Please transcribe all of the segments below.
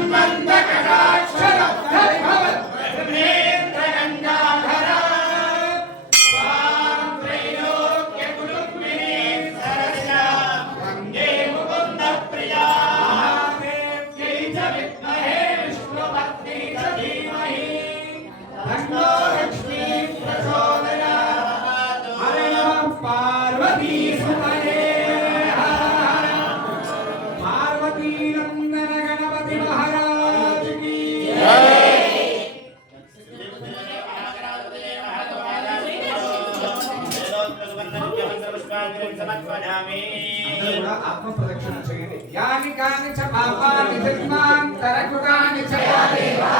one, one. Ganapati Maharaj की ఆత్మ ప్రదక్షిణ చేయండి. యాని కాని చ పాపాని జన్మాంతరకృతాని చ దేవా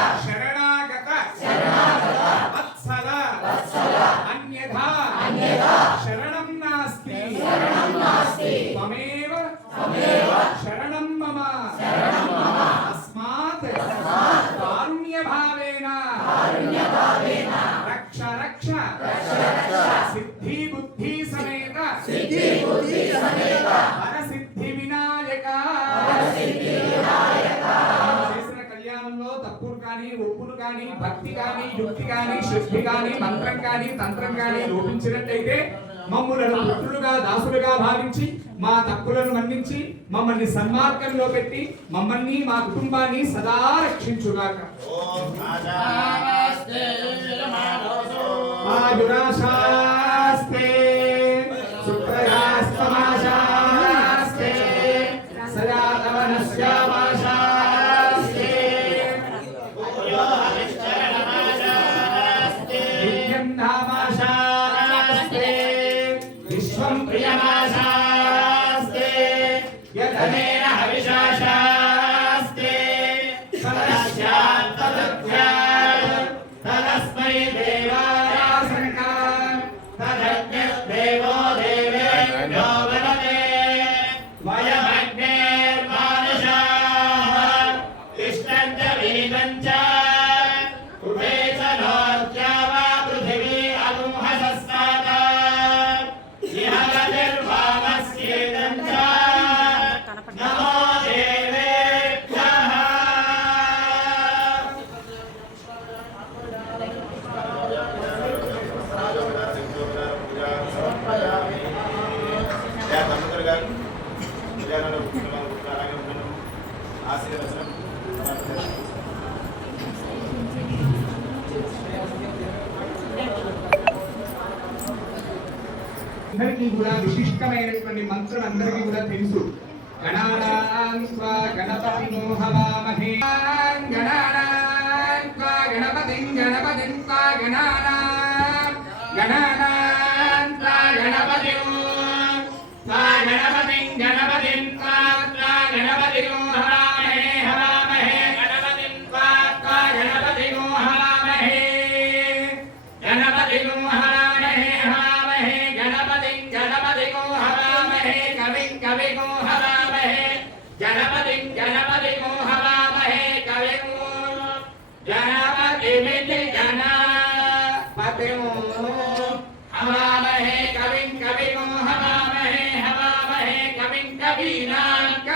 రక్ష రక్ష సిద్ధి బుద్ధి సమేత సిద్ధి బుద్ధి సమేత వరసిద్ధి వినాయక చేసిన కళ్యాణంలో తప్పులు కానీ ఒప్పులు కానీ భక్తి కానీ యుక్తి కానీ శుద్ధి కానీ మంత్రం కానీ తంత్రం కానీ లోపించినట్టయితే మమ్ములను పుత్రులుగా దాసులుగా భావించి మా తప్పులను మన్నించి మమ్మల్ని సన్మార్గంలో పెట్టి మమ్మల్ని మా కుటుంబాన్ని సదా రక్షించుగాక. సుప్రయాస్తమాశాస్తే సదా అందరికీ కూడా విశిష్టమైనటువంటి మంత్రం అందరికీ కూడా తెలుసు. గణానాం స్వా గణపతి మోహవామహే గణానాం స్వా గణపతిం గణపతిం స్వ గణానాం. గణానాం స్వా గణపతిం. స్వా గణపతిం గణపతిం.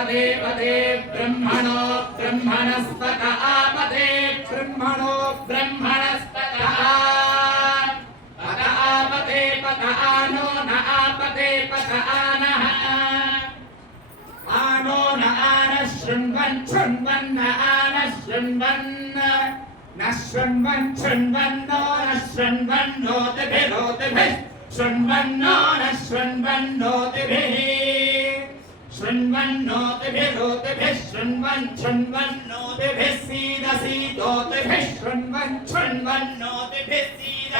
आपदेवदे ब्रह्मणो ब्रह्मणस्तक आपदे ब्रह्मणो ब्रह्मणस्तक पक आपदे पक आनो न आपदे पक आनः आनो न आनः शृण्वन् शृण्वन् न आनः शृण्वन् न शृण्वन् शृण्वन्नो न शृण्वन्नोतिभिरोतिभिः शृण्वन्नो न शृण्वन्नोतिभिः सीद सीदोतिभिः शृण्वन् शृण्वन्नोतिभिः सीद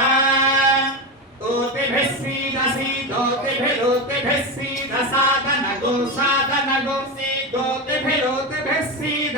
ओतिभिः सीद सीदोतिभिरोतिभिः सीद साधन गो साधन गो सीदोतिभिरोतिभिः सीद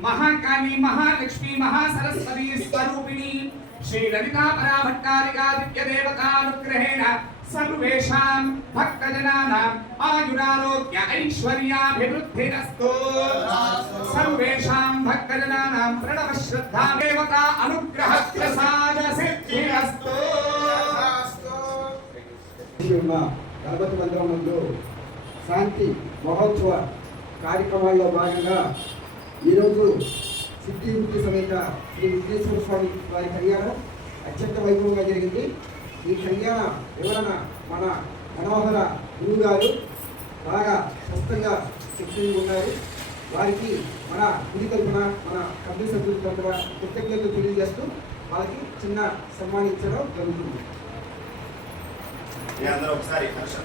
महाकाली, महालक्ष्मी, महासरस्वती स्वरूपिणी श्री ललिता श्रीललिता पराभट्टारिकादित्य देवतानुग्रहेण सर्वेषां भक्तजनानाम् आयुरारोग्य ऐश्वर्याभिवृद्धिरस्तु। सर्वेषां भक्तजनानां प्रणवश्रद्धा देवता अनुग्रहप्रसादसिद्धिरस्तु। గణపతి మందిరం నందు శాంతి మహోత్సవ కార్యక్రమాల్లో భాగంగా ఈరోజు సిద్ధి వృత్తి సమేత శ్రీ విఘ్నేశ్వర స్వామి వారి కళ్యాణం అత్యంత వైభవంగా జరిగింది. ఈ కళ్యాణ వివరణ మన మనోహర గురువు గారు బాగా స్పష్టంగా చెప్తూ ఉన్నారు. వారికి మన గురి తరఫున మన కంపెనీ సభ్యుల తరఫున కృతజ్ఞతలు తెలియజేస్తూ వాళ్ళకి చిన్న సన్మానించడం జరుగుతుంది. మీ అందరూ ఒకసారి హర్షం